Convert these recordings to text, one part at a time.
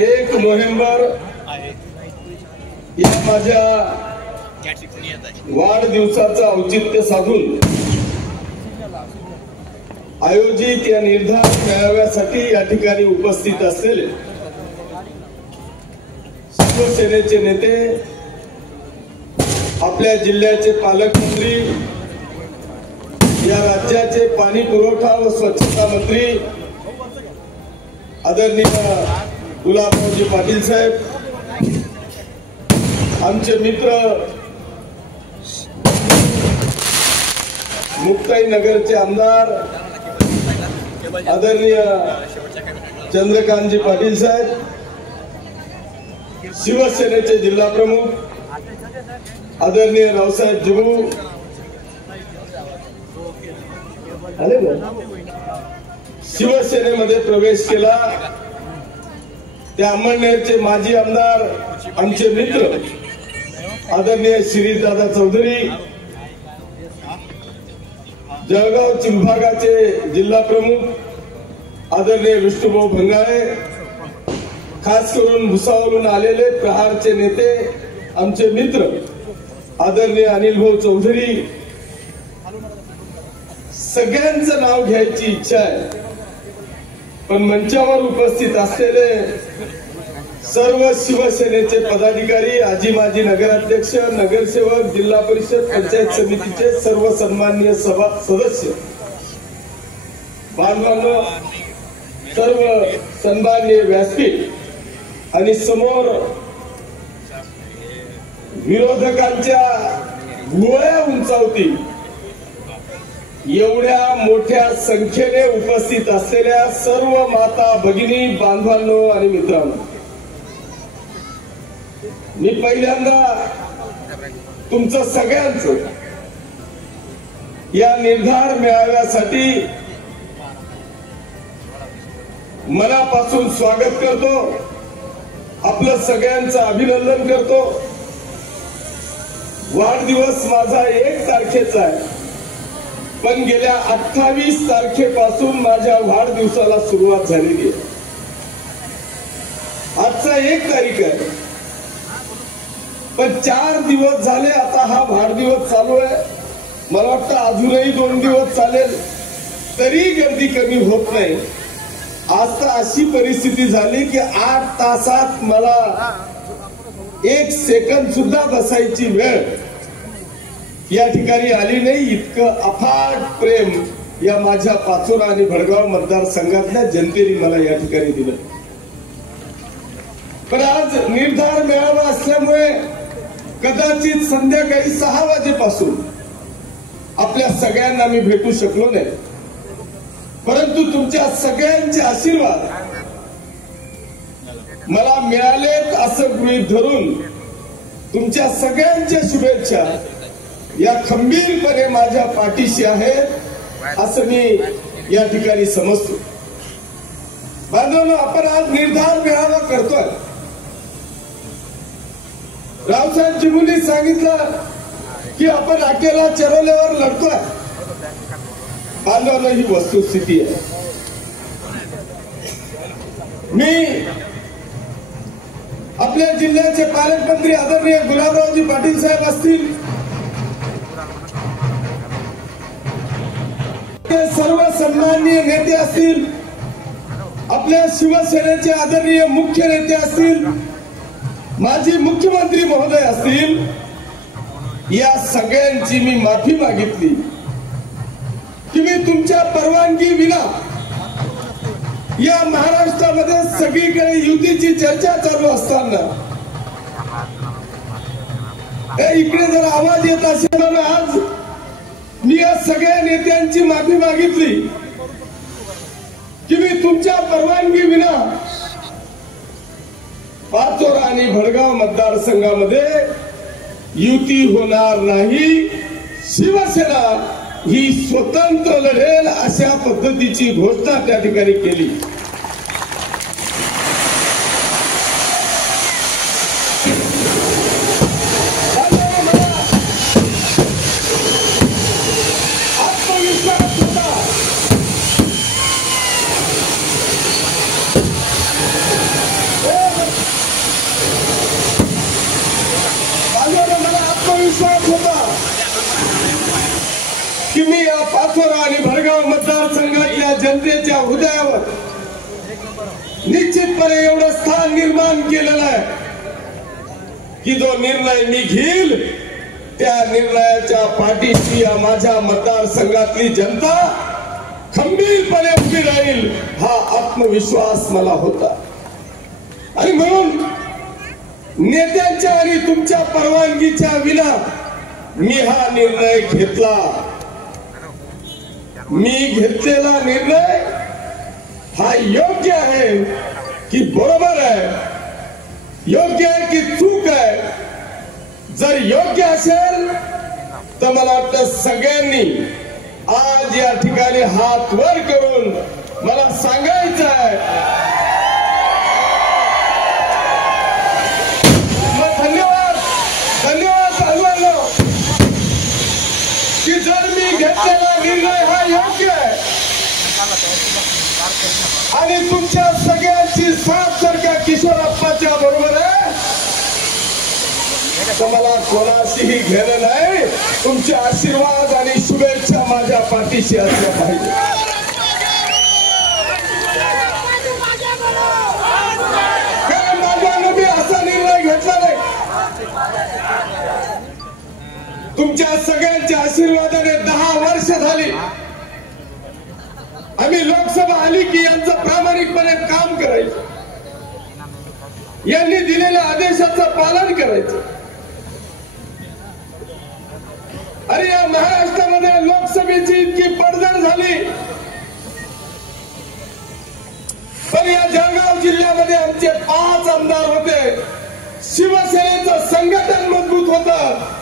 1 November या माझ्या वाढदिवसाचं औचित्य साधून आयोजित या निर्धार मेळाव्यासाठी या ठिकाणी उपस्थित असलेले शिवसेनेचे नेते, आपल्या जिल्ह्याचे पालकमंत्री, या राज्याचे पाणी पुरवठा व स्वच्छता मंत्री आदरणीय गुलाबरावजी पाटील साहेब, आमचे मित्र मुक्ताई नगरचे आमदार आदरणीय चंद्रकांतजी पाटील साहेब, शिवसेनेचे जिल्हा प्रमुख आदरणीय रावसाहेब जुगू, शिवसेनेमध्ये प्रवेश केला त्या अमळनेरचे माजी आमदार आमचे मित्र आदरणीय श्रीदादा चौधरी, जळगाव विभागाचे जिल्हा प्रमुख आदरणीय विष्णुभाऊ भंगाळे, खास करून भुसावळून आलेले प्रहारचे नेते आमचे मित्र आदरणीय अनिलभाऊ चौधरी, सगळ्यांचं नाव घ्यायची इच्छा आहे, पण मंचावर उपस्थित असलेले सर्व शिवसेनेचे पदाधिकारी, आजी माजी नगराध्यक्ष, नगरसेवक, जिल्हा परिषद, पंचायत समितीचे सर्व सन्माननीय सभा सदस्य, बांधवांनो, सर्व सन्माननीय व्यासपीठ आणि समोर विरोधकांच्या भुवया उंचावतील एवढ्या मोठ्या संख्येने उपस्थित असलेल्या सर्व माता, भगिनी, बांधवांनो आणि मित्रांनो, मी पहिल्यांदा तुमचं सगळ्यांचं या निर्धार मेळाव्यासाठी मनापासून स्वागत करतो, आपलं सगळ्यांचं अभिनंदन करतो। वाढदिवस माझा 1 तारखेचा आहे, पण गेल्या 28 तारखेपासून माझ्या वाढदिवसाला सुरुवात झालेली आहे। आजचा 1 तारीख आहे, पण 4 दिवस झाले आता हा वाढदिवस चालू आहे। मला वाटतं अजूनही 2 दिवस चालेल तरी गर्दी कमी होत नाही। आज तर अशी परिस्थिती झाली की 8 तासात मला 1 सेकंद सुद्धा बसायची वेळ या ठिकाणी आली नाही। इतकं अफाट प्रेम या माझ्या पाचोरा आणि भडगाव मतदारसंघातल्या जनतेने मला या ठिकाणी दिलं। पण आज निर्धार मेळावा असल्यामुळे कदाचित संध्याकाळी 6 वाजेपासून आपल्या सगळ्यांना मी भेटू शकलो नाही, परंतु तुमच्या सगळ्यांचे आशीर्वाद मला मिळालेत असं गृहीत धरून तुमच्या सगळ्यांच्या शुभेच्छा या खंबीरपणे माझ्या पाठीशी आहेत असं मी या ठिकाणी समजतो। बांधवांनो, आपण आज निर्धार मेळावा करतोय। रावसाहेब जुगूंनी सांगितलं की आपण अकेला चरवल्यावर लढतोय। बांधवांनो, ही वस्तुस्थिती आहे। मी आपल्या जिल्ह्याचे पालकमंत्री आदरणीय गुलाबरावजी पाटील साहेब असतील, सर्व सन्माननीय नेते असतील, आपल्या शिवसेनेचे आदरणीय मुख्य नेते असतील, माजी मुख्यमंत्री महोदय असतील, या सगळ्यांची मी माफी मागितली की मी तुमच्या परवानगी विना या महाराष्ट्रामध्ये सगळीकडे युतीची चर्चा चालू असताना इकडे जर आवाज येत असेल तर आज मी या सगळ्या नेत्यांची माफी मागितली की मी तुमच्या परवानगी विना पाचोरा आणि भडगाव मतदारसंघामध्ये युती होणार नाही। शिवसेना ही स्वतंत्र लढेल अशा पद्धतीची घोषणा त्या ठिकाणी केली। की मी या पाचोरा आणि भडगाव मतदारसंघातल्या जनतेच्या हृदयावर निश्चितपणे एवढं स्थान निर्माण केलेलं आहे की जो निर्णय मी घेईल त्या निर्णयाच्या पाठीशी या माझ्या मतदारसंघातली जनता खंबीरपणे उभी राहील हा आत्मविश्वास मला होता. आणि म्हणून नेत्यांच्या आणि तुमच्या परवानगीच्या विना मी हा निर्णय घेतला. मी घेतलेला निर्णय हा योग्य आहे की बरोबर आहे, योग्य आहे की चूक आहे. जर योग्य असेल तर मला वाटतं सगळ्यांनी आज या ठिकाणी हात वर करून मला सांगायचं आहे. धन्यवाद धन्यवाद अल्लाह की जर मी घेतलेला निर्णय हा योग्य आहे आणि तुमच्या सगळ्यांची साथ जर का किशोरप्पाच्या बरोबर आहे तर मला कोणाशीही घेणं नाही. तुमचे आशीर्वाद आणि शुभेच्छा माझ्या पाठीशी असल्या पाहिजे. कारण माझ्यानं मी असा निर्णय घेतला नाही. तुमच्या सगळ्यांच्या आशीर्वादाने 10 वर्ष झाली. आम्ही लोकसभा आली की यांचं प्रामाणिकपणे काम करायचं, यांनी दिलेल्या आदेशाचं पालन करायचं. अरे या महाराष्ट्रामध्ये लोकसभेची इतकी पडझड झाली, पण या जळगाव जिल्ह्यामध्ये आमचे 5 आमदार होते. शिवसेनेचं संघटन मजबूत होतं.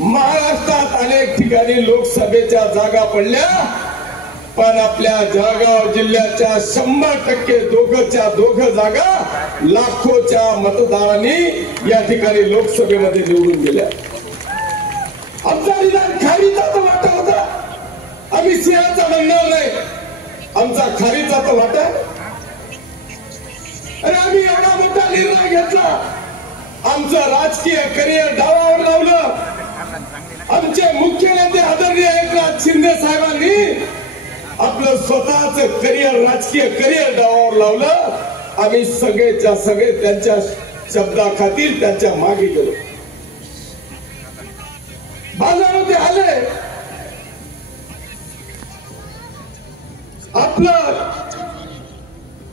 महाराष्ट्रात अनेक ठिकाणी लोकसभेच्या जागा पडल्या, पण आपल्या जळगाव जिल्ह्याच्या 100% दोघच्या दोघ जागा लाखोच्या मतदारांनी या ठिकाणी लोकसभेमध्ये निवडून गेल्या. आमचा निदान खारीचा वाटा होता. आम्ही सिंहाचा म्हणणार नाही, आमचा खारीचा तर वाटा. अरे आम्ही एवढा मोठा निर्णय घेतला, आमचं राजकीय करिअर डावावर लावलं. आमचे मुख्य नेते आदरणीय एकनाथ शिंदे साहेबांनी आपलं स्वतःच करिअर, राजकीय करिअर डावावर लावलं. आम्ही सगळेच्या सगळे त्यांच्या शब्दाखातीर त्यांच्या मागे गेलो. बाजारामध्ये आले, आपलं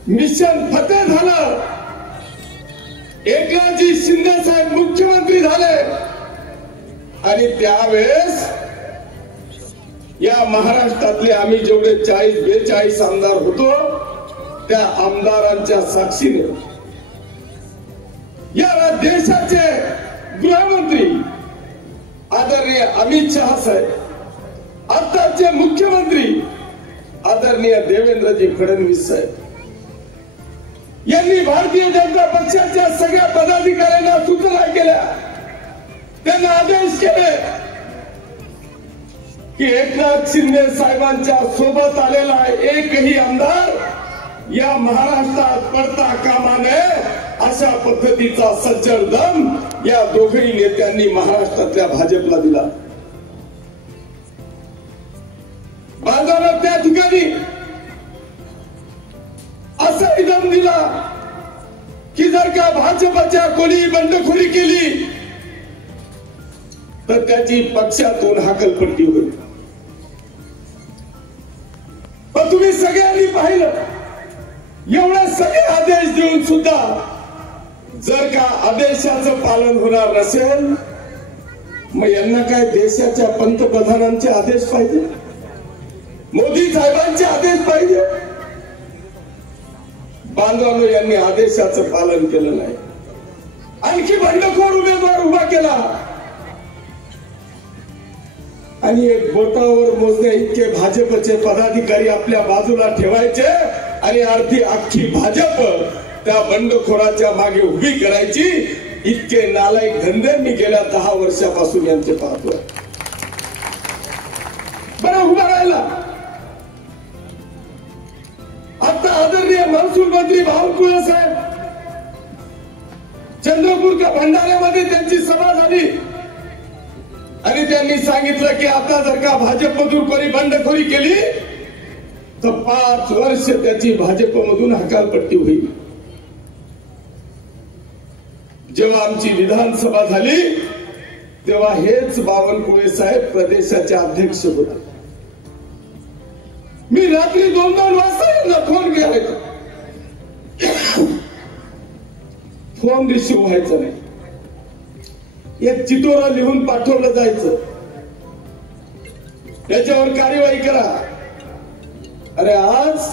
मिशन फतेह झालं. एकनाथजी शिंदे साहेब मुख्यमंत्री झाले आणि त्यावेळेस या महाराष्ट्रातले आम्ही जेवढे 40-42 आमदार होतो त्या आमदारांच्या साक्षीने या देशाचे गृहमंत्री आदरणीय अमित शहा साहेब, आताचे मुख्यमंत्री आदरणीय देवेंद्रजी फडणवीस साहेब यांनी भारतीय जनता पक्षाच्या सगळ्या पदाधिकाऱ्यांना सूचना केल्या, त्यांना आदेश केले की एकनाथ शिंदे साहेबांच्या सोबत आलेला एकही आमदार या महाराष्ट्रात पडता कामा नये. अशा पद्धतीचा सज्जड दम या दोघही नेत्यांनी महाराष्ट्रातल्या भाजपला दिला. बांधावर त्या ठिकाणी असा दम दिला की जर का भाजपच्या कोणी बंडखोरी केली तर त्याची पक्षातून हाकलपट्टी होईल. पण तुम्ही सगळ्यांनी पाहिलं, एवढे सगळे आदेश देऊन सुद्धा जर का आदेशाचं पालन होणार नसेल मग यांना काय देशाच्या पंतप्रधानांचे आदेश पाहिजे, मोदी साहेबांचे आदेश पाहिजे? बांधवांनो, यांनी आदेशाचं पालन केलं नाही. आणखी बंडखोर उमेदवार उभा केला आणि एक बोटावर मोजण्या इतके भाजपचे पदाधिकारी आपल्या बाजूला ठेवायचे आणि अख्खी भाजप त्या बंडखोराच्या मागे उभी करायची. इतके नालायक धंदे मी गेल्या 10 वर्षापासून यांचे पाहतोय. बरं उभा राहिला. आता आदरणीय महसूल मंत्री बावनकुळे साहेब चंद्रपूर का भंडाऱ्यामध्ये त्यांची सभा झाली. आणि त्यांनी सांगितलं की आता जर का भाजपमधून कोणी बंडखोरी केली तर 5 वर्ष त्याची भाजपमधून हकालपट्टी होईल. जेव्हा आमची विधानसभा झाली तेव्हा हेच बावनकुळे साहेब प्रदेशाचे अध्यक्ष होते. मी रात्री 2-2 वाजता यांना फोन केला, फोन रिसिव्ह व्हायचा नाही. एक चिठोरा लिहून पाठवलं जायचं, त्याच्यावर कार्यवाही करा. अरे आज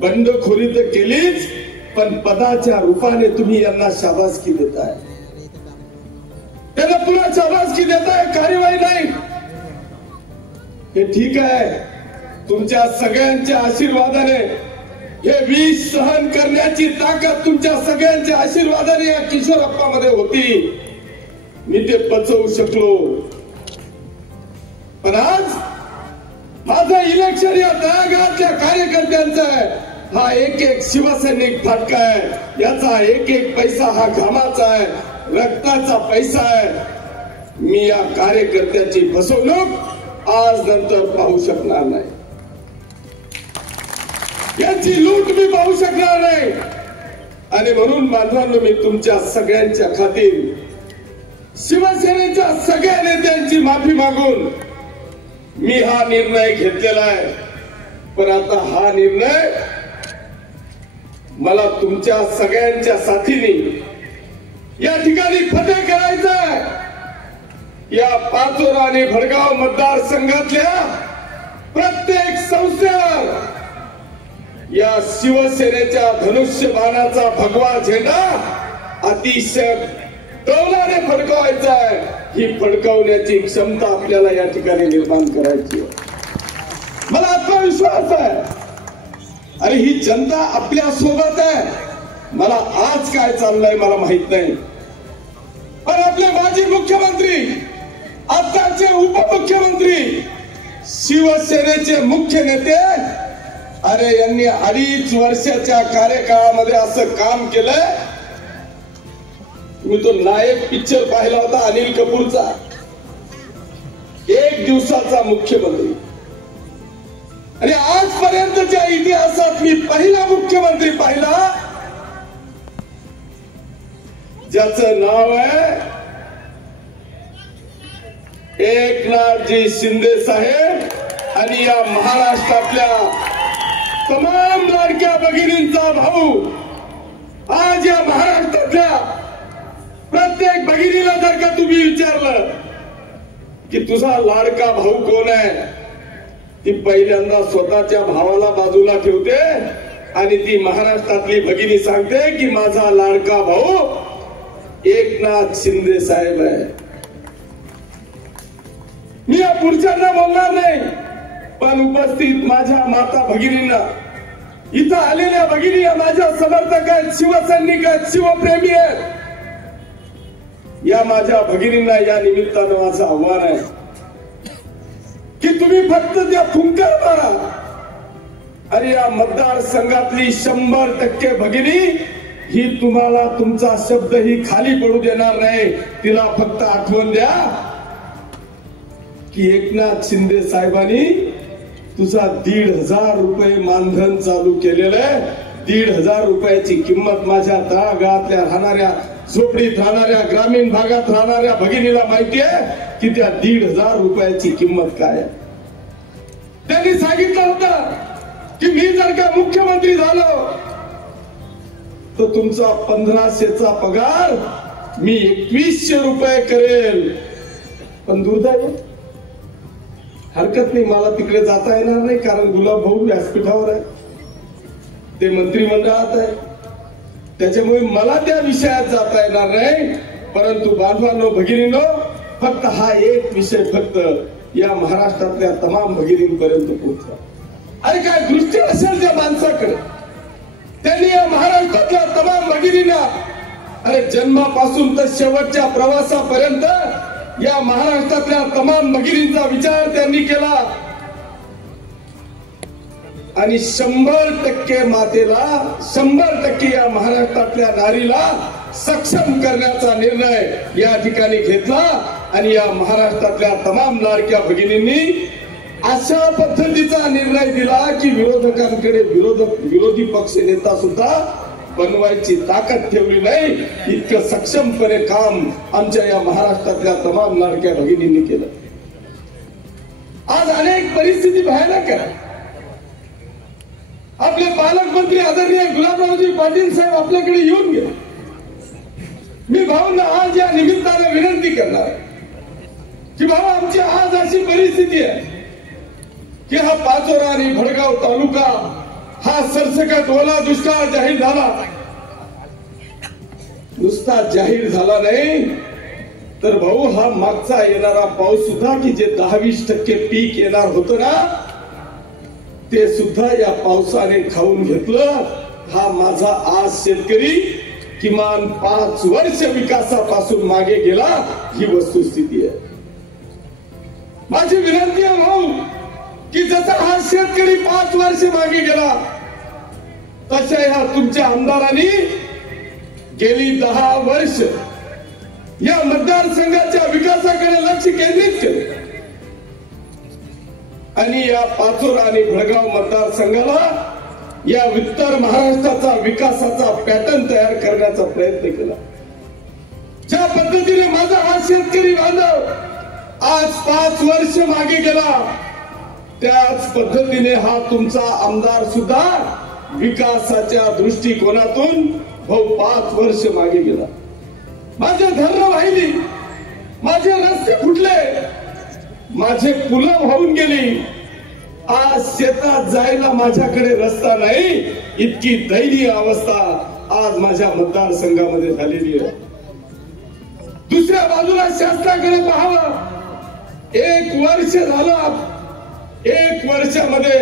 बंडखोरी तर केलीच, पण पदाच्या रूपाने तुम्ही यांना शाबासकी देताय, त्यांना पुन्हा शाबासकी देताय, कार्यवाही नाही. हे ठीक आहे, तुमच्या सगळ्यांच्या आशीर्वादाने हे विष सहन करण्याची ताकद तुमच्या सगळ्यांच्या आशीर्वादाने या किशोरप्पामध्ये होती. मी ते पचवू शकलो. पण आज माझं इलेक्शन या तळागाळातल्या कार्यकर्त्यांचा आहे. हा एक शिवसैनिक फाटका आहे, याचा एक पैसा हा घामाचा आहे, रक्ताचा पैसा आहे. मी या कार्यकर्त्याची फसवणूक आज नंतर पाहू शकणार नाही, याची लूट मी पाहू शकणार नाही. आणि म्हणून बांधवांनो, मी तुमच्या सगळ्यांच्या खातीर शिवसेनेच्या सगळ्या नेत्यांची माफी मागून मी हा निर्णय घेतलेला आहे. पण आता हा निर्णय मला तुमच्या सगळ्यांच्या साथीने या ठिकाणी फतेह करायचा आहे. या पाचोरा आणि भडगाव मतदारसंघातल्या प्रत्येक संस्थेवर या शिवसेनेच्या धनुष्यबाणाचा भगवा झेंडा अतिशय तोलाने फडकवायचा आहे. ही फडकवण्याची क्षमता आपल्याला या ठिकाणी निर्माण करायची आहे. मला आत्मविश्वास आहे. अरे ही जनता आपल्या सोबत आहे. मला आज काय चाललंय मला माहित नाही, पण आपले माजी मुख्यमंत्री, आताचे उपमुख्यमंत्री, शिवसेनेचे मुख्य नेते, अरे यांनी 2.5 वर्षाच्या कार्यकाळामध्ये असं काम केलंय. मी तो नायक पिक्चर पाहिला होता अनिल कपूरचा, 1 दिवसाचा मुख्यमंत्री. आणि आजपर्यंतच्या इतिहासात मी पहिला मुख्यमंत्री पाहिला ज्याचं नाव आहे एकनाथजी शिंदे साहेब. आणि या महाराष्ट्रातल्या तमाम लाडक्या भगिनींचा भाऊ. आज या महाराष्ट्रातल्या प्रत्येक भगिनीला जर का तुम्ही विचारलं की तुझा लाडका भाऊ कोण आहे, ती पहिल्यांदा स्वतःच्या भावाला बाजूला ठेवते आणि ती महाराष्ट्रातली भगिनी सांगते की माझा लाडका भाऊ एकनाथ शिंदे साहेब आहे. मी या पुरुषांना बोलणार नाही, पण उपस्थित माझ्या माता भगिनींना, इथं आलेल्या भगिनी या माझ्या समर्थक आहेत, शिवसैनिक आहेत, शिवप्रेमी आहेत. या माझ्या भगिनींना या निमित्तानं माझं आव्हान आहे की तुम्ही फक्त त्या फुंकर मारा. अरे या मतदारसंघातली 100% भगिनी ही तुम्हाला तुमचा शब्द ही खाली पडू देणार नाही. तिला फक्त आठवण द्या की एकनाथ शिंदे साहेबांनी तुझा 1,500 रुपये मानधन चालू केलेलं आहे. 1,500 रुपयाची किंमत माझ्या तळागाळातल्या राहणाऱ्या, झोपडीत राहणाऱ्या, ग्रामीण भागात राहणाऱ्या भगिनीला माहिती आहे की त्या 1,500 रुपयाची किंमत काय आहे. त्यांनी सांगितलं होतं की मी जर का मुख्यमंत्री झालो तर तुमचा 1500चा पगार मी 2100 रुपये करेल. पण दुर्दैव, हरकत नाही, मला तिकडे जाता येणार नाही कारण गुलाब भाऊ व्यासपीठावर आहे, ते मंत्रिमंडळात आहे, त्याच्यामुळे मला त्या विषयात जाता येणार नाही. परंतु बांधवांनो, भगिनींनो, फक्त हा एक विषय फक्त या महाराष्ट्रातल्या तमाम भगिनींपर्यंत पोहोचला. अरे काय दृष्टी असेल त्या माणसाकडे, त्यांनी या महाराष्ट्रातल्या तमाम भगिनींना, अरे जन्मापासून तर शेवटच्या प्रवासापर्यंत या महाराष्ट्रातल्या तमाम भगिनींचा विचार त्यांनी केला. आणि 100% मातेला, 100% या महाराष्ट्रातल्या नारीला सक्षम करण्याचा निर्णय या ठिकाणी घेतला. आणि या महाराष्ट्रातल्या तमाम लाडक्या भगिनींनी अशा पद्धतीचा निर्णय दिला की विरोधकांकडे विरोधी पक्ष नेता सुद्धा बनवायची ताकद ठेवली नाही. इतकं सक्षमपणे काम आमच्या या महाराष्ट्रातल्या तमाम लाडक्या भगिनींनी केलं. आज अनेक परिस्थिती भयानक आहे. आपले पालकमंत्री आदरणीय गुलाबरावजी पाटील साहेब आपल्याकडे येऊन गेले. मी भाऊंना आज या निमित्ताने विनंती करणार की भाऊ आमची आज अशी परिस्थिती आहे की हा पाचोरा आणि भडगाव तालुका हा सरसकट ओला दुष्काळ जाहीर झाला. नुसता जाहीर झाला नाही तर भाऊ हा मागचा येणारा पाऊस सुद्धा की जे 10-20% पीक येणार होतं ना ते सुद्धा या पावसाने खाऊन घेतलं. हा माझा आज शेतकरी किमान 5 वर्ष विकासापासून मागे गेला ही वस्तुस्थिती आहे. माझी विनंती आहे भाऊ की जसा हा शेतकरी 5 वर्ष मागे गेला तशा ह्या तुमच्या आमदारांनी गेली 10 वर्ष या मतदारसंघाच्या विकासाकडे लक्ष केंद्रित केले आणि या पाचोरा आणि भडगाव मतदारसंघाला या उत्तर महाराष्ट्राचा विकासाचा पॅटर्न तयार करण्याचा प्रयत्न केला. ज्या पद्धतीने माझा हा शेतकरी बांधव आज 5 वर्ष मागे गेला त्याच पद्धतीने हा तुमचा आमदार सुद्धा विकासाच्या दृष्टिकोनातून भाऊ 5 वर्ष मागे गेला. माझे धरणं वाहिली, माझे रस्ते फुटले, माझे पुलं वाहून गेली. आज शेतात जायला माझ्याकडे रस्ता नाही इतकी दैनीय अवस्था आज माझ्या मतदारसंघामध्ये झालेली आहे. दुसऱ्या बाजूला शासनाकडे पाहावं. 1 वर्ष झालं. 1 वर्षामध्ये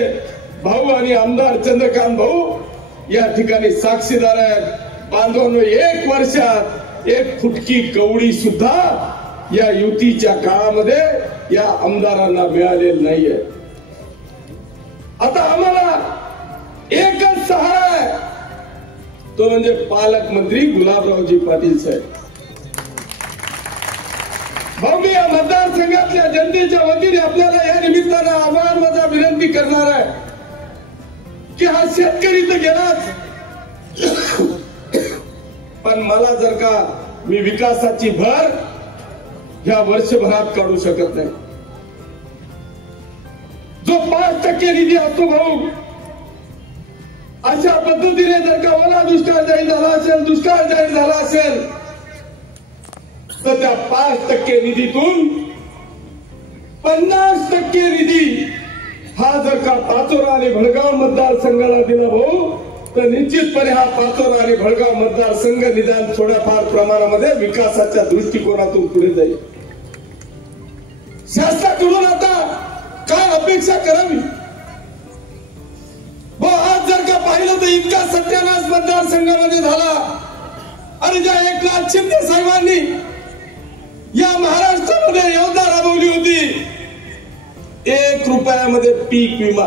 भाऊ आणि आमदार चंद्रकांत भाऊ या ठिकाणी साक्षीदार आहेत. बांधवांनो 1 वर्षात 1 फुटकी कवडी सुद्धा या युतीच्या काळामध्ये या आमदारांना मिळालेली नाहीये. आता आम्हाला एकच सहारा आहे तो म्हणजे पालकमंत्री गुलाबरावजी पाटील साहेब. भाऊ मी या मतदारसंघातल्या जनतेच्या वतीने आपल्याला या निमित्तानं आभार माझा विनंती करणार आहे की हा शेतकरी तर गेलाच पण मला जर का मी विकासाची भर ह्या वर्षभरात काढू शकत नाही. जो 5% निधी असतो भाऊ अशा पद्धतीने जर का ओला दुष्काळ जाहीर झाला असेल दुष्काळ जाहीर झाला असेल तर त्या 5% निधीतून 50% निधी हा जर का पाचोरा आणि भडगाव मतदारसंघाला दिला भाऊ तर निश्चितपणे हा पाचोरा आणि भडगाव मतदारसंघ निदान थोड्याफार प्रमाणामध्ये विकासाच्या दृष्टिकोनातून पुढे जाईल. शासनाकडून आता काय अपेक्षा करावी. आज जर का पाहिलं तर इतका सत्यानाश मतदारसंघामध्ये झाला आणि ज्या एकनाथ शिंदे साहेबांनी या महाराष्ट्रामध्ये योजना राबवली होती 1 रुपयामध्ये पीक विमा.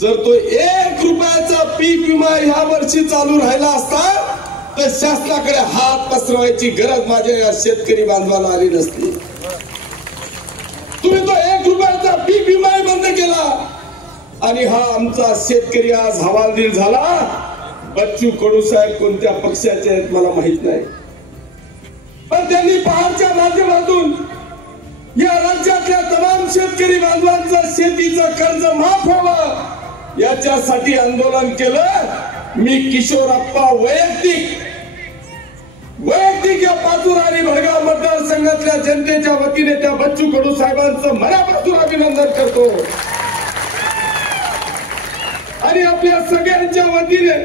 जर तो 1 रुपयाचा पीक विमा ह्या वर्षी चालू राहिला असता तर शासनाकडे हात पसरवायची गरज माझ्या या शेतकरी बांधवाला आली नसती. तुम्ही तो 1 रुपयाचा पीक विमाही बंद केला आणि हा आमचा शेतकरी आज हवालदिल झाला. बच्चू कडू साहेब कोणत्या पक्षाचे आहेत मला माहित नाही पण त्यांनी पहाडच्या माध्यमातून या राज्यातल्या तमाम शेतकरी बांधवांचं शेतीचं कर्ज माफ व्हावं याच्यासाठी आंदोलन केलं. मी किशोरप्पा वैयक्तिक या पाचोरा आणि भडगाव मतदारसंघातल्या जनतेच्या वतीने त्या बच्चू कडू साहेबांचं मनापासून अभिनंदन करतो आणि आपल्या सगळ्यांच्या वतीने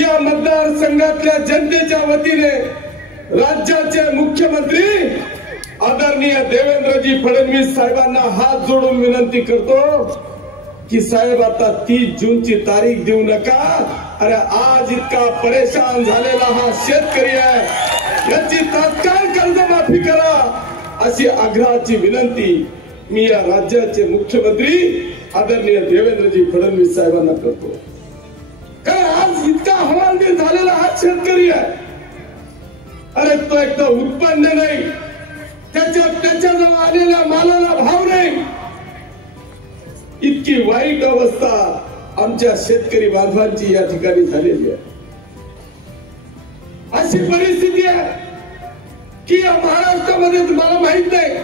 या मतदारसंघातल्या जनतेच्या वतीने राज्याचे मुख्यमंत्री आदरणीय देवेंद्रजी फडणवीस साहेबांना हात जोडून विनंती करतो की साहेब आता 30 जूनची तारीख देऊ नका. अरे आज इतका परेशान झालेला हा शेतकरी आहे याची तात्काळ कर्जमाफी करा अशी आग्रहाची विनंती मी या राज्याचे मुख्यमंत्री आदरणीय देवेंद्रजी फडणवीस साहेबांना करतो. कारण आज इतका हवालदिल झालेला हा शेतकरी आहे. अरे तो एकदा उत्पन्न नाही त्याच्याजवळ आलेल्या मालाला भाव नाही, इतकी वाईट अवस्था आमच्या शेतकरी बांधवांची या ठिकाणी झालेली आहे. अशी परिस्थिती आहे की या महाराष्ट्रामध्ये मला माहित नाही,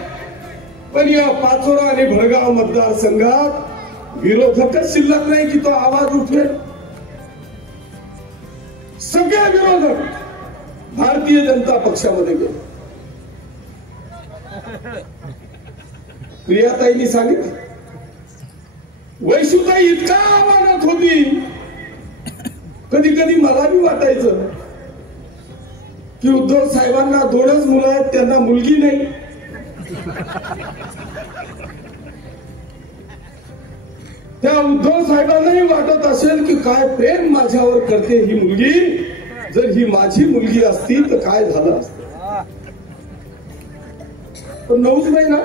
पण या पाचोरा आणि भडगाव मतदारसंघात विरोधकच शिल्लक नाही की तो आवाज उठवेल. सगळे विरोधक भारतीय जनता पक्षामध्ये गेले. प्रियाताईंनी सांगितलं, वैशुताई इतका आव्हानात होती, कधी कधी मला बी वाटायचं की उद्धव साहेबांना 2च मुलं आहेत, त्यांना मुलगी नाही. त्या उद्धव साहेबांनाही वाटत असेल की काय प्रेम माझ्यावर करते ही मुलगी, जर ही माझी मुलगी असती तर काय झालं असतं. पण 9च नाही ना,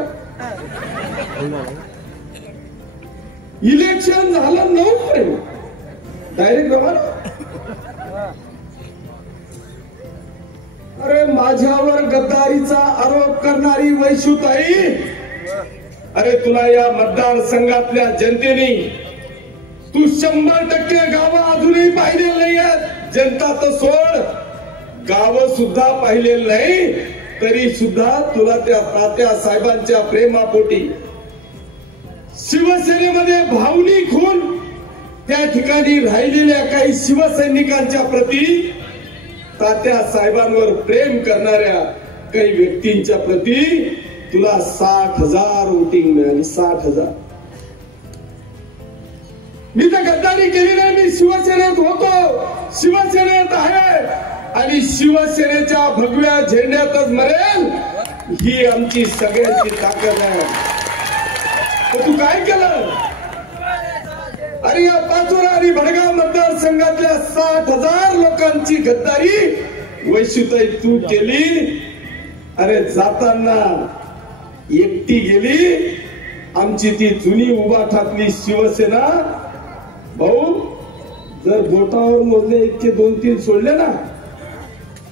इलेक्शन झालं 9च नाही, डायरेक्ट रवाना. अरे माझ्यावर गद्दारीचा आरोप करणारी वैशुताई, अरे तुला या मतदारसंघातल्या जनतेने तू 100% गावं अजूनही पाहिलेली नाही आहेत. जनता तर सोड, गावं सुद्धा पाहिलेली नाही, तरी सुद्धा तुला त्या तात्या साहेबांच्या प्रेमापोटी शिवसेनेमध्ये भावनिक होऊन त्या ठिकाणी राहिलेल्या काही शिवसैनिकांच्या प्रती, तात्या साहेबांवर प्रेम करणाऱ्या काही व्यक्तींच्या प्रती तुला 60,000 वोटिंग मिळाली. 60,000. मी तर गद्दारी केली नाही, मी शिवसेनेत होतो, शिवसेनेत आहे आणि शिवसेनेच्या भगव्या झेंड्यातच मरेल, ही आमची सगळ्यांची ताकद आहे. तू काय केलं? अरे या पाचोरा आणि भडगाव मतदारसंघातल्या 60,000 लोकांची गद्दारी वैशुताई तू केली. अरे जाताना एकटी गेली आमची ती जुनी उभाठातली शिवसेना. भाऊ, जर बोटावर मोजले इतके 2-3 सोडले ना,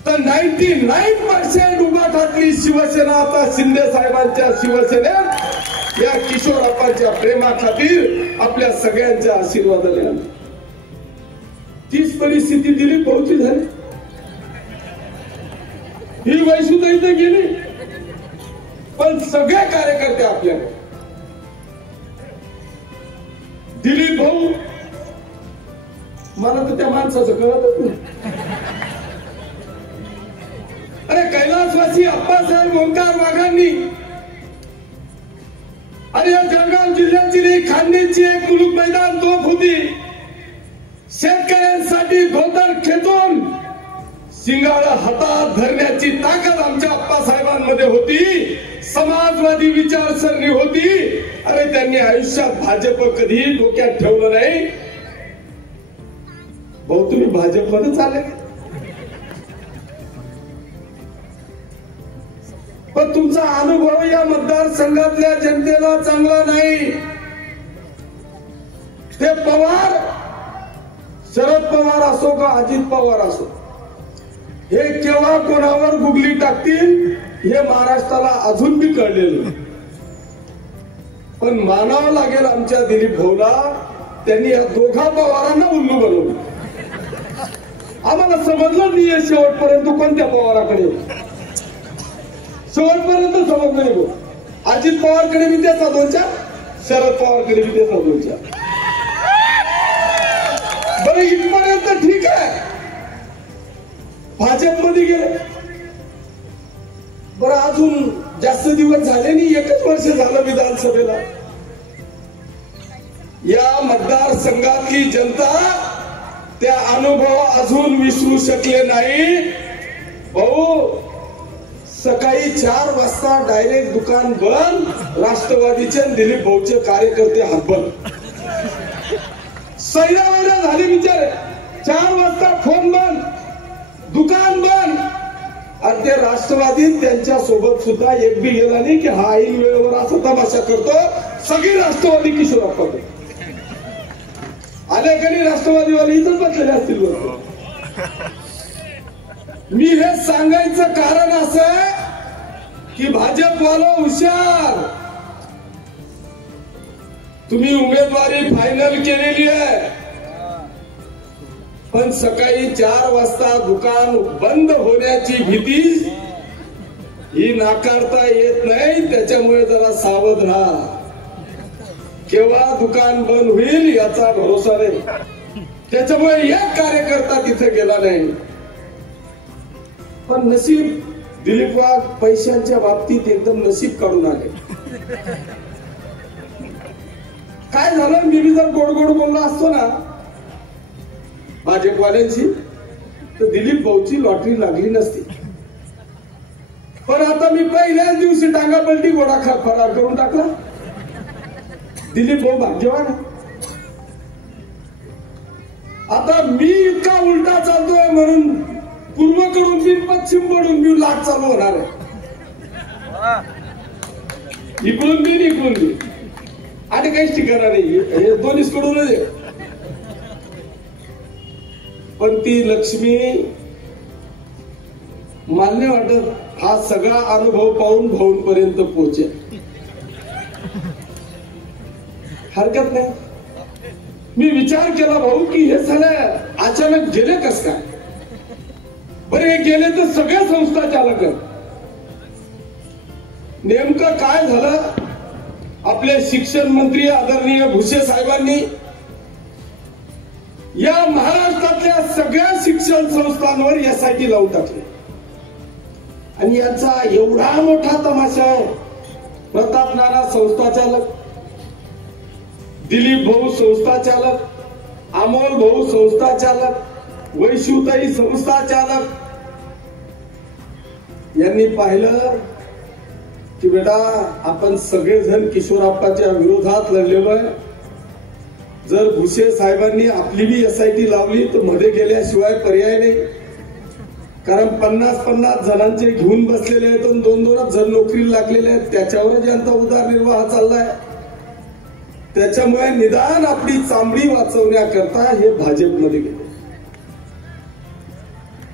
तर 99% उभाठातली शिवसेना आता शिंदे साहेबांच्या शिवसेनेत या किशोरप्पांच्या प्रेमाखातीर आपल्या सगळ्यांच्या आशीर्वादाने आली. तीच परिस्थिती दिली पोहोची झाली. ही वैशुताई तर गेली, पण सगळे कार्यकर्ते आपल्याकडे. दिलीप भाऊ, मला तर त्या माणसाचं कळतच नाही. अरे कैलासवासी अप्पासाहेब ओंकार वाघांनी, अरे या जळगाव जिल्ह्याची नाही, खांदेची एक मुलुक मैदान तोफ होती. शेतकऱ्यांसाठी धोतर खेचून शिंगाड हातात धरण्याची ताकद आमच्या अप्पासाहेबांमध्ये होती. समाजवादी विचारसरणी होती. अरे त्यांनी आयुष्यात भाजप कधी डोक्यात ठेवलं नाही. भाऊ, तुम्ही भाजपमध्ये चालले, पण तुमचा अनुभव या मतदारसंघातल्या जनतेला चांगला नाही. ते पवार, शरद पवार असो का अजित पवार असो, हे केव्हा कोणावर गुगली टाकतील हे महाराष्ट्राला अजून बी कळलेलं. पण मानावं लागेल आमच्या दिलीप भाऊला, त्यांनी या दोघा पवारांना उल्लू बनवलं. आम्हाला समजलं नाही शेवटपर्यंत कोणत्या पवाराकडे, शेवटपर्यंत समजलं नाही. अजित पवारकडे बी त्याचा 2-4, शरद पवारकडे बी त्याचा 2-4. बरं, इथपर्यंत ठीक आहे. भाजपमध्ये गेले, बरं अजून जास्त दिवस झाले नाही, 1च वर्ष झालं विधानसभेला. या मतदारसंघातली जनता त्या अनुभव अजून विसरू शकले नाही. भाऊ, सकाळी 4 वाजता डायरेक्ट दुकान बंद, राष्ट्रवादीचे दिलीप भाऊचे कार्यकर्ते हतबंद. सैरावैरा झाले बिचारे. 4 वाजता फोन बंद, दुकान बंद. आणि ते राष्ट्रवादी त्यांच्या सोबत सुद्धा एक बी गेला नाही की हा ऐन वेळेवर असा तमाशा करतो. सगळी राष्ट्रवादी किशोरप्पाकडे आले कधी राष्ट्रवादीवाले इथंच बसलेले असतील. मी हे सांगायचं कारण असं की भाजपवाला हुशार, तुम्ही उमेदवारी फायनल केलेली आहे, पण सकाळी 4 वाजता दुकान बंद होण्याची भीती ही नाकारता येत नाही, त्याच्यामुळे जरा सावध राहा. केव्हा दुकान बंद होईल याचा भरोसा नाही, त्याच्यामुळे एक कार्यकर्ता तिथे गेला नाही. पण नशीब दिलीप वाघ पैशांच्या बाबतीत एकदम नशीब काढून आले. काय झालं, मी जर गोड गोड बोललो असतो ना भाजपवाल्यांची, तर दिलीप भाऊची लॉटरी लागली नसती. पण आता मी पहिल्याच दिवशी टांगा पलटी घोडा फरार करून टाकला. दिलीप भाऊ भाग्यवान. आता मी इतका उलटा चालतोय म्हणून पूर्वकडून बी पश्चिमकडून बी लाट चालू होणार आहे. इकडून बी इकडून बी आणि काहीच ठिकाणा नाही, हे दोन्हीच कडूनच आहे. पण ती लक्ष्मी मान्य वाटत हा सगळा अनुभव पाहून भाऊंपर्यंत पोहोचेल, हरकत नाही. मी विचार केला भाऊ की हे सगळं अचानक गेले कस काय. बरे गेले तर सगळ्या संस्था चालक आहेत. नेमकं काय झालं, आपले शिक्षण मंत्री आदरणीय भुसे साहेबांनी या महाराष्ट्रातल्या सगळ्या शिक्षण संस्थांवर एसआयटी लावून टाकली. आणि याचा एवढा मोठा तमाशा आहे. प्रताप नाना संस्था चालक, दिलीप भाऊ संस्था चालक, अमोल भाऊ संस्था चालक, वैशुताई संस्था चालक यांनी पाहिलं की बेटा आपण सगळेजण किशोरप्पाच्या विरोधात लढलेलो आहे. जर भुसे साहेबांनी आपली बी एसआयटी लावली तर मध्ये गेल्याशिवाय पर्याय नाही. कारण 50-50 जणांचे घेऊन बसलेले आहेत आणि 2-2 जण नोकरीला लागलेले आहेत. त्याच्यावर ज्यांचा उदरनिर्वाह चाललाय. त्याच्यामुळे निदान आपली चामडी वाचवण्याकरता हे भाजपमध्ये गेले.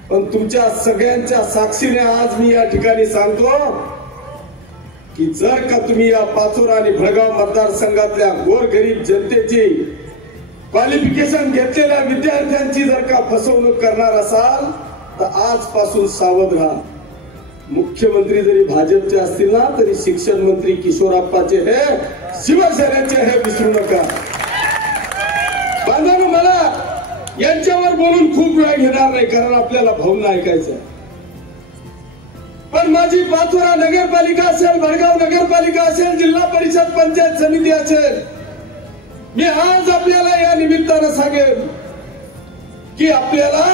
पण तुमच्या सगळ्यांच्या साक्षीने आज मी या ठिकाणी सांगतो की जर का तुम्ही या पाचोरा आणि भडगाव मतदारसंघातल्या गोरगरीब जनतेची क्वालिफिकेशन घेतलेल्या विद्यार्थ्यांची जर का फसवणूक करणार असाल तर आजपासून सावध राहा. मुख्यमंत्री जरी भाजपचे असतील ना तरी शिक्षण मंत्री किशोरप्पाचे हे, शिवसेनेचे हे विसरू नका. बांधवांनो, मला यांच्यावर बोलून खूप वेळ घेणार नाही कारण आपल्याला भावना ऐकायचं. पण माझी पाचोरा नगरपालिका असेल, भडगाव नगरपालिका असेल, जिल्हा परिषद पंचायत समिती असेल, मी आज आपल्याला या निमित्तानं सांगेन की आपल्याला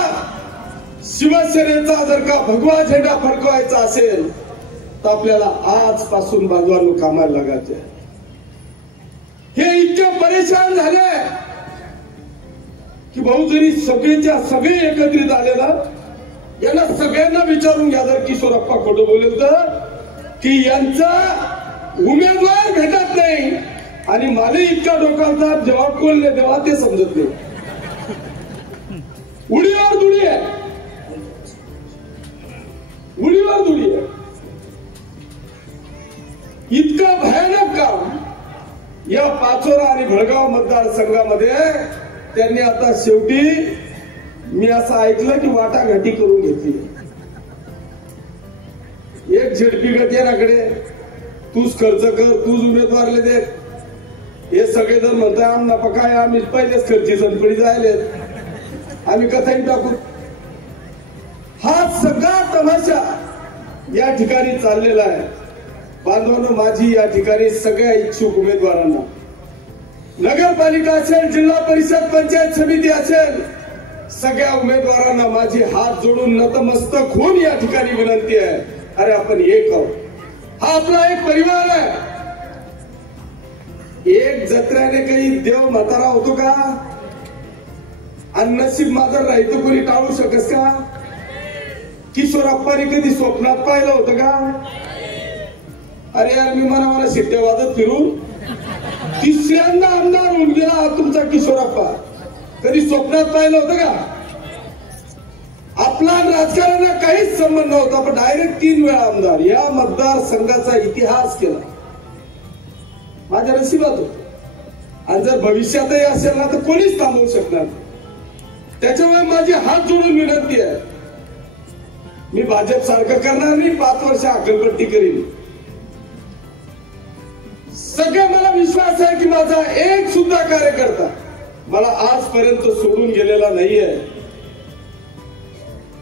शिवसेनेचा जर का भगवा झेंडा फडकवायचा असेल तर आपल्याला आजपासून बांधवांनो कामाला लागायचे. हे इतके परेशान झाले की भाऊ जरी सगळेच्या सगळे एकत्रित आलेला, यांना सगळ्यांना विचारून घ्या जर किशोरप्पा खोटं बोलेल तर, की यांचा उमेदवार भेटत नाही आणि मला इतका डोकावता जेव्हा बोलले तेव्हा ते समजत नाही. उडीवर दुडी आहे, उडीवर दुडी आहे. इतकं भयानक काम या पाचोरा आणि भडगाव मतदारसंघामध्ये त्यांनी आता शेवटी मी असं ऐकलं की वाटाघाटी करून घेतली. एक झेडपी गट तूच खर्च कर, तूच उमेदवारले दे. हे सगळेजण म्हणताय आमना पकाय आम्ही पहिलेच खर्ची सनपडी जायले, आम्ही कथाही टाकू. हा सगळा तमाशा या ठिकाणी चाललेला आहे. बांधवांनो, माझी या ठिकाणी सगळ्या इच्छुक उमेदवारांना, नगरपालिका असेल, जिल्हा परिषद पंचायत समिती असेल, सगळ्या उमेदवारांना माझी हात जोडून नतमस्तक होऊन या ठिकाणी विनंती आहे. अरे आपण एक आहोत, हा आपला एक परिवार आहे. एक जत्र्याने काही देव म्हातारा होतो का? आणि नशीब मात्र राहितं कोणी टाळू शकस का? किशोरप्पाने कधी स्वप्नात पाहिलं होतं का? अरे यार, मी मला शिट्ट्या वाजत फिरून तिसऱ्यांदा आमदार होऊन गेला तुमचा किशोरप्पा. कधी स्वप्नात पाहिलं होतं का? आपला राजकारणाला काहीच संबंध नव्हता, पण डायरेक्ट 3 वेळा आमदार या मतदारसंघाचा इतिहास केला. माझ्या नशिबात होत. आणि जर भविष्यातही असेल ना तर कोणीच थांबवू शकणार नाही. त्याच्यामुळे माझी हात जोडून विनंती आहे, मी भाजप सारखं करणार नाही, 5 वर्ष अकलपट्टी करीन. सगळे मला विश्वास आहे की माझा एक सुद्धा कार्यकर्ता मला आजपर्यंत सोडून गेलेला नाहीये.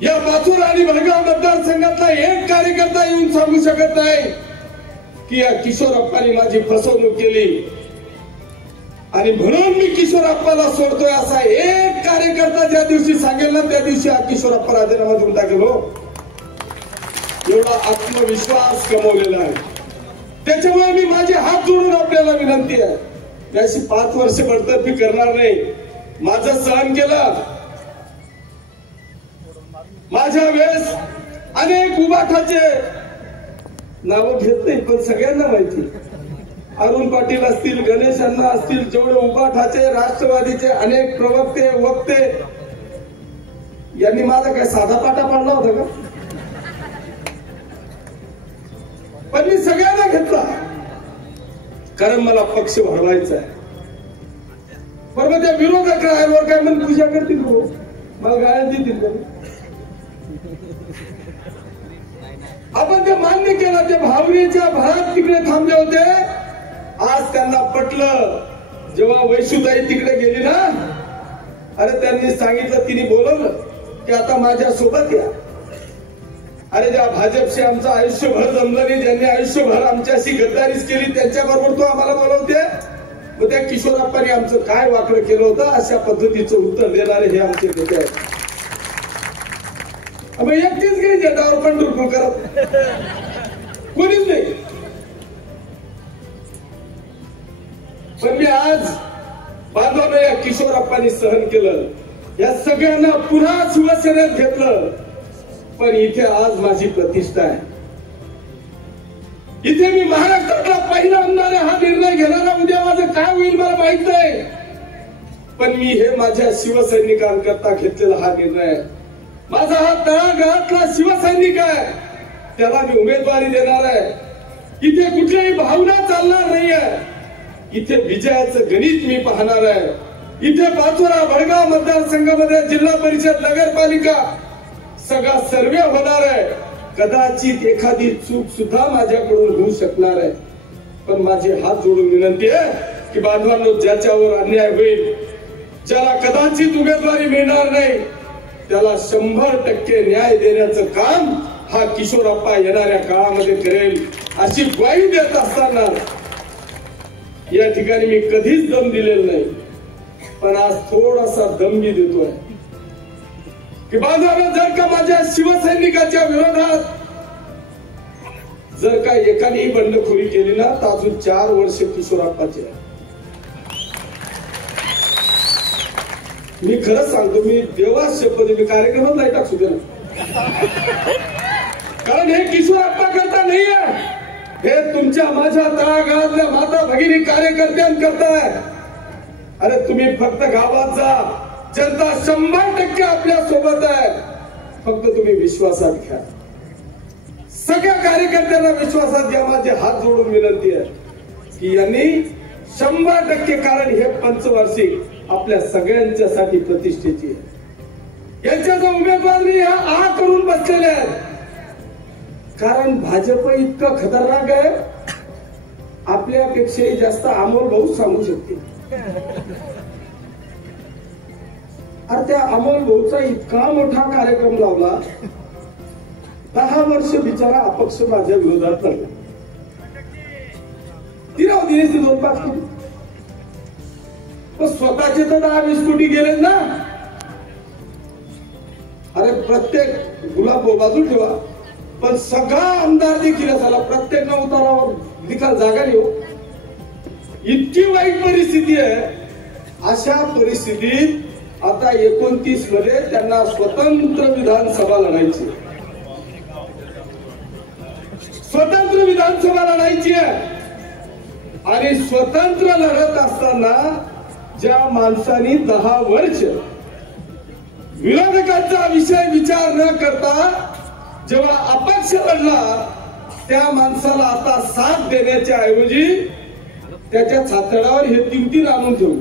या पाचोरा आणि भडगाव मतदारसंघातला एक कार्यकर्ता येऊन सांगू शकत नाही की या किशोरप्पांनी माझी फसवणूक केली आणि म्हणून मी किशोरप्पाला सोडतोय. असा एक कार्यकर्ता ज्या दिवशी सांगेल ना त्या दिवशी हा किशोरप्पा राजीनामा देऊन टाकेल. हो, एवढा आत्मविश्वास कमवलेला आहे. त्याच्यामुळे मी माझे हात जोडून आपल्याला विनंती आहे, मी अशी 5 वर्ष बडतर्फी करणार नाही. माझं सहन केलं. माझ्या वेळेस अनेक उबाठाचे नावं घेत नाही, पण सगळ्यांना माहिती, अरुण पाटील असतील, गणेश अण्णा असतील, जेवढे उबाठाचे राष्ट्रवादीचे अनेक प्रवक्ते वक्ते, यांनी माझा काय साधा पाटा पाडला होता का? पण मी सगळ्यांना घेतला, कारण मला पक्ष वाढवायचा आहे. बरोबर, त्या विरोधक राहायवर काय म्हणून पूजा करतील, हो मला गाळ्या देतील का? आपण ते मान्य केलं. ते भावनेच्या भरात तिकडे थांबले होते. आज त्यांना पटलं. जेव्हा वैशुताई तिकडे गेली ना, अरे त्यांनी सांगितलं, तिने बोलवलं की आता माझ्या सोबत या. अरे ज्या भाजपशी आमचं आयुष्यभर जमलं नाही, ज्यांनी आयुष्यभर आमच्याशी गद्दारीच केली, त्यांच्या बरोबर तो आम्हाला बोलवते. मग त्या किशोरप्पांनी आमचं काय वाकडं केलं होतं, अशा पद्धतीचं उत्तर देणारे हे आमचे नेते आहेत. एकटीच काही झेंडावर पंढरपूर करत कोणीच नाही. पण मी आज बांधवांना या किशोरप्पांनी सहन केलं, या सगळ्यांना पुन्हा शिवसेनेत घेतलं. पण इथे आज माझी प्रतिष्ठा आहे. इथे मी महाराष्ट्रातला पहिला आमदार हा निर्णय घेणारा. उद्या माझं काय होईल मला माहित नाही, पण मी हे माझ्या शिवसैनिकांकरता घेतलेला हा निर्णय आहे. माझा हा तळागाळातला शिवसैनिक आहे, त्याला मी उमेदवारी देणार आहे. इथे कुठल्याही भावना चालणार नाहीये. इथे विजयाचं गणित मी पाहणार आहे. इथे पाचोरा भडगाव मतदारसंघामध्ये जिल्हा परिषद नगरपालिका सगळा सर्वे होणार आहे. कदाचित एखादी चूक सुद्धा माझ्याकडून होऊ शकणार आहे. पण माझे हात जोडून विनंती आहे की बांधवांनो, ज्याच्यावर अन्याय होईल, ज्याला कदाचित उमेदवारी मिळणार नाही, त्याला 100% न्याय देण्याचं काम हा किशोरप्पा येणाऱ्या काळामध्ये करेल, अशी ग्वाही देत असताना या ठिकाणी मी कधीच दम दिलेला नाही. पण आज थोडासा दम मी देतोय की बांधवांनो, जर का माझ्या शिवसैनिकाच्या विरोधात जर का एकानेही बंडखोरी केली ना, तर अजून 4 वर्ष किशोरप्पाचे आहे. मी खरंच सांगतो, मी देवाच शपथ, मी कार्यक्रमात नाही टाकू दे ना, कारण हे किशोरप्पा करता नाहीये, हे तुमच्या माझ्या तळागाळातल्या माता भगिनी कार्यकर्त्यांकरताय. अरे तुम्ही फक्त गावात जा, जनता 100% आपल्या सोबत आहे. फक्त तुम्ही विश्वासात घ्या. सगळ्या कार्यकर्त्यांना विश्वासात घ्या. माझे हात जोडून विनंती आहे की यांनी 100%, कारण हे पंचवार्षिक आपल्या सगळ्यांच्यासाठी प्रतिष्ठेची आहे. यांच्या जो उमेदवारी ह्या करून बसलेले आहेत, कारण भाजप इतकं खतरनाक आहे, आपल्यापेक्षाही जास्त अमोल भाऊ सांगू शकते. अरे त्या अमोल भाऊचा इतका मोठा कार्यक्रम लावला, 10 वर्ष बिचारा अपक्ष माझ्या विरोधात लढला. तिराव दिनेश 2-5 कोटी, पण स्वतःचे तर 10-20 कोटी गेले ना. अरे प्रत्येक गुलाब बाजू ठेवा, पण सगळा आमदार देखील झाला, प्रत्येक उतारावर निकाल जागा नाही हो. इतकी वाईट परिस्थिती आहे. अशा परिस्थितीत आता 29 मध्ये त्यांना स्वतंत्र विधानसभा लढायची, स्वतंत्र विधानसभा लढायची आहे. आणि स्वतंत्र लढत असताना ज्या माणसांनी 10 वर्ष विरोधकांचा विषय विचार न करता जेव्हा अपक्ष लढला त्या माणसाला आता साथ देण्याच्या ऐवजी त्याच्या छातडावर हे तीन आणून ठेवू.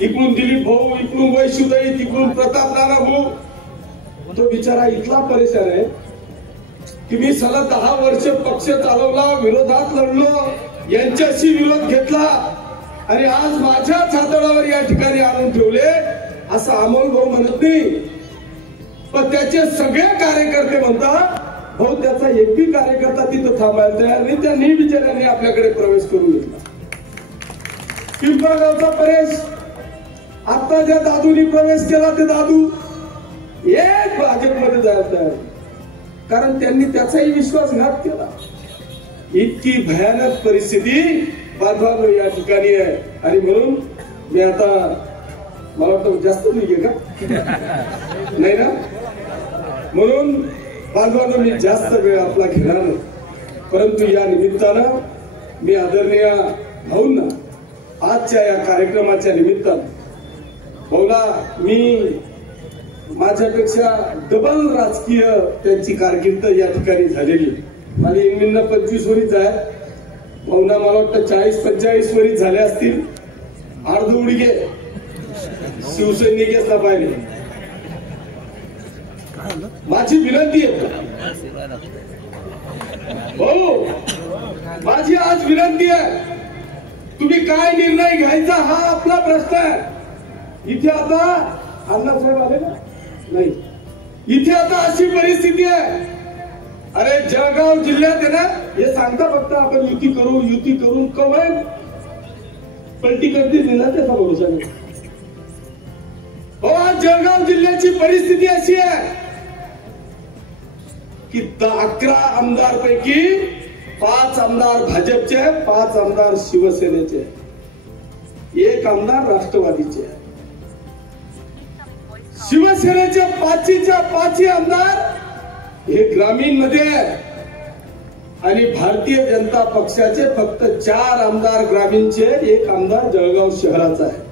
इकडून दिलीप भाऊ, इकडून वैशुदाई, तिकडून प्रताप नाना भाऊ. तो बिचारा इतका परेशान आहे की मी सलग 10 वर्ष पक्ष चालवला, विरोधात लढलो, यांच्याशी विरोध घेतला आणि आज माझ्या छातडावर या ठिकाणी आणून ठेवले असं अमोल भाऊ म्हणत नाही. पण त्याचे सगळे कार्यकर्ते म्हणतात भाऊ त्याचा एकही कार्यकर्ता तिथं थांबायला तयार नाही. त्यांनी बिचाऱ्यांनी आपल्याकडे प्रवेश करून घेतला. पिंपळगावचा परेश, आता ज्या दादूनी प्रवेश केला ते दादू एक भाजपमध्ये जायला तयार, कारण त्यांनी त्याचाही विश्वासघात केला. इतकी भयानक परिस्थिती बांधवांनो या ठिकाणी आहे. आणि म्हणून मी आता मला वाटतं जास्त नाही का नाही ना, म्हणून बांधवांनो मी जास्त वेळ आपला घेणार नाही. परंतु या निमित्तानं मी आदरणीय भाऊंना आजच्या या कार्यक्रमाच्या निमित्तानं भाऊला मी माझ्यापेक्षा डबल राजकीय त्यांची कारकीर्द या ठिकाणी झालेली. माझी इंग्लिंडला 25 वरीच आहे, भाऊना मला वाटतं 40-45 वरीच झाले असतील. अर्ध उडगे शिवसैनिक पाहिले. माझी विनंती आहे भाऊ, माझी आज विनंती आहे, तुम्ही काय निर्णय घ्यायचा हा आपला प्रश्न आहे. इथे आता अण्णासाहेब आले ना, नाही इथे आता अशी परिस्थिती आहे. अरे जळगाव जिल्ह्यात आहे ना, हे सांगता फक्त आपण युती करू, युती करून कमाय पलटी करतील ना, त्याचा भरोसा नाही. हो, आज जळगाव जिल्ह्याची परिस्थिती अशी आहे की 11 आमदार पैकी 5 आमदार भाजपचे, 5 आमदार शिवसेनेचे, 1 आमदार राष्ट्रवादीचे. शिवसेनेचे 5च्या 5 आमदार हे ग्रामीण मध्ये आणि भारतीय जनता पक्षाचे फक्त 4 आमदार ग्रामीणचे, 1 आमदार जळगाव शहराचा आहे.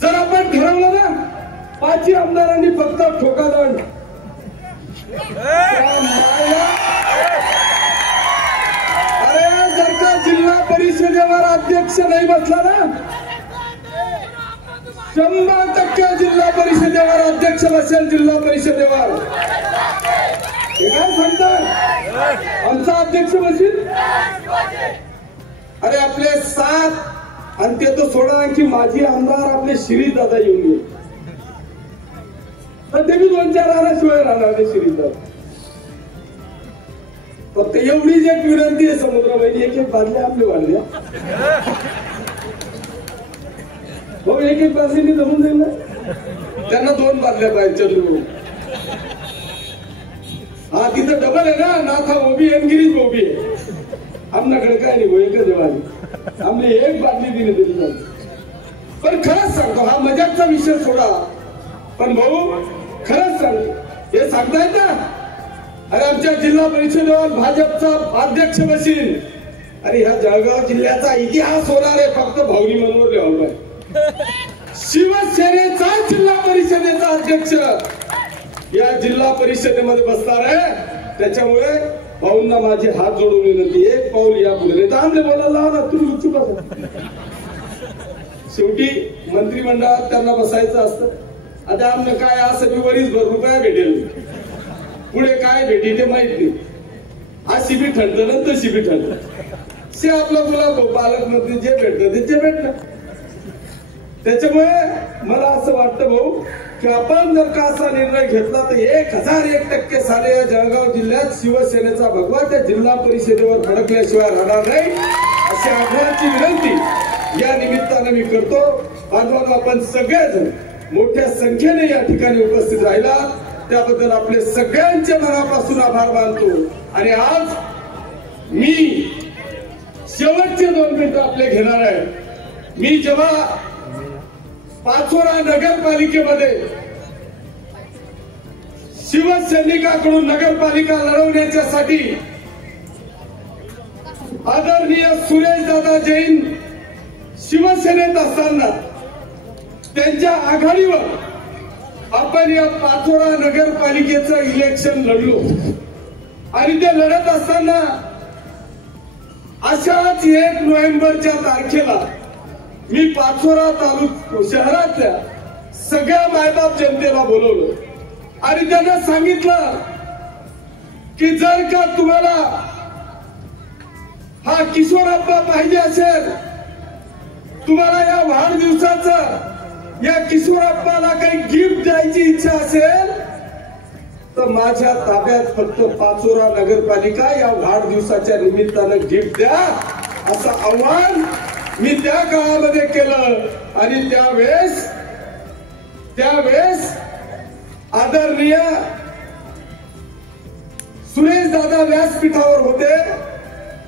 जर आपण ठरवलं ना 5 आमदारांनी फक्त ठोकादंड, अरे जर का जिल्हा परिषदेवर अध्यक्ष नाही बसला ना, 100% जिल्हा परिषदेवर अध्यक्ष बसेल. जिल्हा परिषदेवर हे काय सांगतात, आमचा अध्यक्ष बसेल. अरे आपले 7 आणि ते तो सोडा आणखी माझी आमदार आपले शिरीष दादा येऊन गेले, तर ते मी 2-4 राहण्याशिवाय राहणार नाही. शिरीष दादा फक्त एवढीच एक विनंती आहे समुद्राबाई, एक बादल्या आपले वाढल्या हो, एक बादलीने जमून जाईल ना, त्यांना 2 बादल्या पाहिजे. हा तिथं डबल आहे ना, नाथा ओबी आहे, गिरीश ओबी आहे. आमच्याकडे काय नाही भाऊ, एकच जेव्हा आम्ही 1 बादली दिली तरी चालते. पण खरंच सांगतो, हा मजाकचा विषय सोडा, पण भाऊ खरंच सांगतो, हे सांगतायत ना, अरे आमच्या जिल्हा परिषदेवर भाजपचा अध्यक्ष बसील. अरे ह्या जळगाव जिल्ह्याचा इतिहास होणार आहे फक्त भाऊनी मनोहर लिहावं. शिवसेनेचा जिल्हा परिषदेचा अध्यक्ष या जिल्हा परिषदेमध्ये बसणार आहे. त्याच्यामुळे भाऊंना माझे हात जोडून विनंती, 1 पाऊल या पुढे आमले बोलायला ना, तुम्ही चुप बसा. शेवटी मंत्रिमंडळात त्यांना बसायचं असतं. आता आमने काय असं वरीच ₹2 भेटेल, पुढे काय भेटी ते माहित नाही. अशी बी ठणतं तशी बी ठणतं. से आपला गुलाब पालकमंत्री जे भेटतं ते भेटलं. त्याच्यामुळे मला असं वाटतं भाऊ की आपण जर का असा निर्णय घेतला तर 1001% साले या जळगाव जिल्ह्यात शिवसेनेचा भगवा त्या जिल्हा परिषदेवर फडकल्याशिवाय राहणार नाही, अशी आग्रहाची विनंती या निमित्ताने मी करतो. बांधवांनो, आपण सगळेजण मोठ्या संख्येने या ठिकाणी उपस्थित राहिला त्याबद्दल आपले सगळ्यांचे मनापासून आभार मानतो. आणि आज मी शेवटचे 2 मिनिटं आपले घेणार आहे. मी जेव्हा पाचोरा नगरपालिकेमध्ये शिवसैनिकाकडून नगरपालिका लढवण्याच्यासाठी आदरणीय सुरेश दादा जैन शिवसेनेत असताना त्यांच्या आघाडीवर आपण या पाचोरा नगरपालिकेचं इलेक्शन लढलो आणि ते लढत असताना अशाच 1 नोव्हेंबरच्या तारखेला मी पाचोरा शहरातल्या सगळ्या मायबाप जनतेला बोलवलं आणि त्यांना सांगितलं की जर का तुम्हाला हा किशोरप्पा पाहिजे असेल, तुम्हाला या वाढदिवसाचं या किशोरप्पाला काही गिफ्ट द्यायची इच्छा असेल तर माझ्या ताब्यात फक्त पाचोरा नगरपालिका या वाढदिवसाच्या निमित्तानं गिफ्ट द्या असं आव्हान मी त्या काळामध्ये केलं आणि त्यावेळेस आदरणीय सुरेश दादा व्यासपीठावर होते.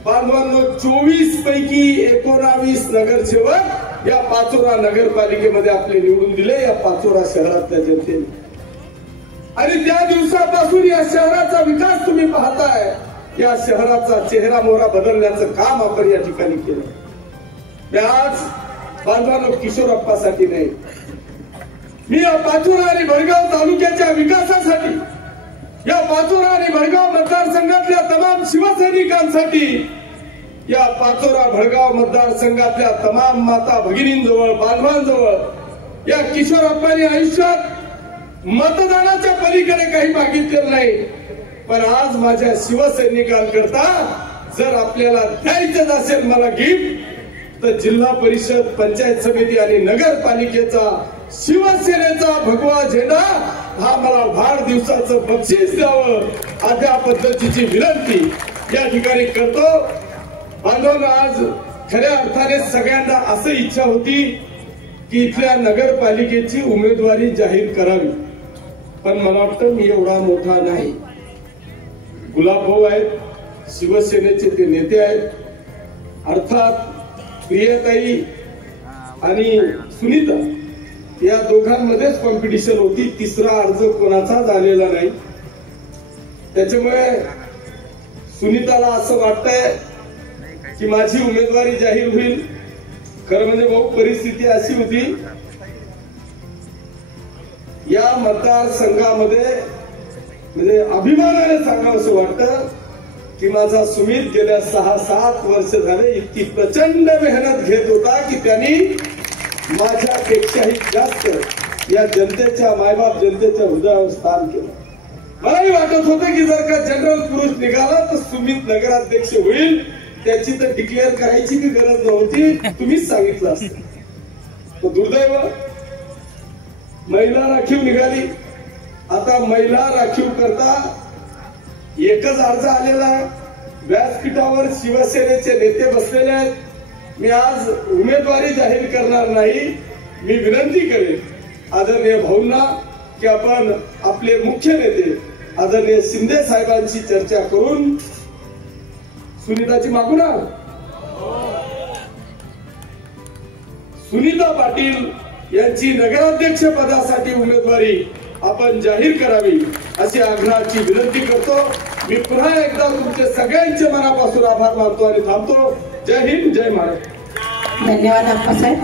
बांधवांनो, 24 पैकी 19 नगरसेवक या पाचोरा नगरपालिकेमध्ये आपले निवडून दिले या पाचोरा शहरातल्या जनतेने. आणि त्या दिवसापासून या शहराचा विकास तुम्ही पाहताय. या शहराचा चेहरा मोहरा बदलण्याचं काम आपण या ठिकाणी केलं. मी आज बांधवांनो किशोरप्पासाठी नाही, मी या पाचोरा आणि भडगाव तालुक्याच्या विकासासाठी, या पाचोरा आणि भडगाव मतदारसंघातल्या तमाम शिवसैनिकांसाठी, या पाचोरा भडगाव मतदारसंघातल्या तमाम माता भगिनींजवळ, बांधवांजवळ या किशोरप्पांनी आयुष्यात मतदानाच्या पलीकडे काही मागितलेलं नाही. पण आज माझ्या शिवसैनिकांकरता जर आपल्याला द्यायचं असेल मला गिफ्ट, तर जिल्हा परिषद, पंचायत समिती आणि नगरपालिकेचा शिवसेनेचा भगवा झेंडा हा मला वाढदिवसाचं बक्षीस द्यावं अशा पद्धतीची विनंती या ठिकाणी करतो. बांधवांनो, आज खऱ्या अर्थाने सगळ्यांना असं इच्छा होती की इथल्या नगरपालिकेची उमेदवारी जाहीर करावी. पण मला वाटतं मी एवढा मोठा नाही. गुलाबभाऊ आहेत, शिवसेनेचे ते नेते आहेत. अर्थात प्रियताई आणि सुनीता या दोघांमध्येच कॉम्पिटिशन होती. तिसरा अर्ज कोणाचाच आलेला नाही. त्याच्यामुळे सुनीताला असं वाटतंय की माझी उमेदवारी जाहीर होईल. खरं म्हणजे भाऊ, परिस्थिती अशी होती, या मतदारसंघामध्ये म्हणजे अभिमानाने सांगावं असं वाटतं की माझा सुमित गेल्या 6-7 वर्ष झाले इतकी प्रचंड मेहनत घेत होता की त्यांनी माझ्यापेक्षाही जास्त या जनतेच्या, मायबाप जनतेच्या हृदयावर स्थान केलं. मलाही वाटत होतं की जर का जनरल पुरुष निघाला तर सुमित नगराध्यक्ष होईल. त्याची तर डिक्लेअर करायची की गरज नव्हती, तुम्हीच सांगितलं असतं. तो दुर्दैव, महिला राखीव निघाली. आता महिला राखीव करता एकच अर्ज आलेला आहे. व्यासपीठावर शिवसेनेचे नेते बसलेले आहेत. मी आज उमेदवारी जाहीर करणार नाही. मी विनंती करेन आदरणीय भाऊंना की आपण आपले मुख्य नेते आदरणीय शिंदे साहेबांची चर्चा करून सुनीताची मागू ना. सुनीता पाटील यांची नगराध्यक्ष पदासाठी उमेदवारी आपण जाहीर करावी अशी आग्रहाची विनंती करतो. मी पुन्हा एकदा तुमचे सगळ्यांचे मनापासून आभार मानतो आणि थांबतो. जय हिंद, जय महाराष्ट्र. धन्यवाद अप्पासाहेब.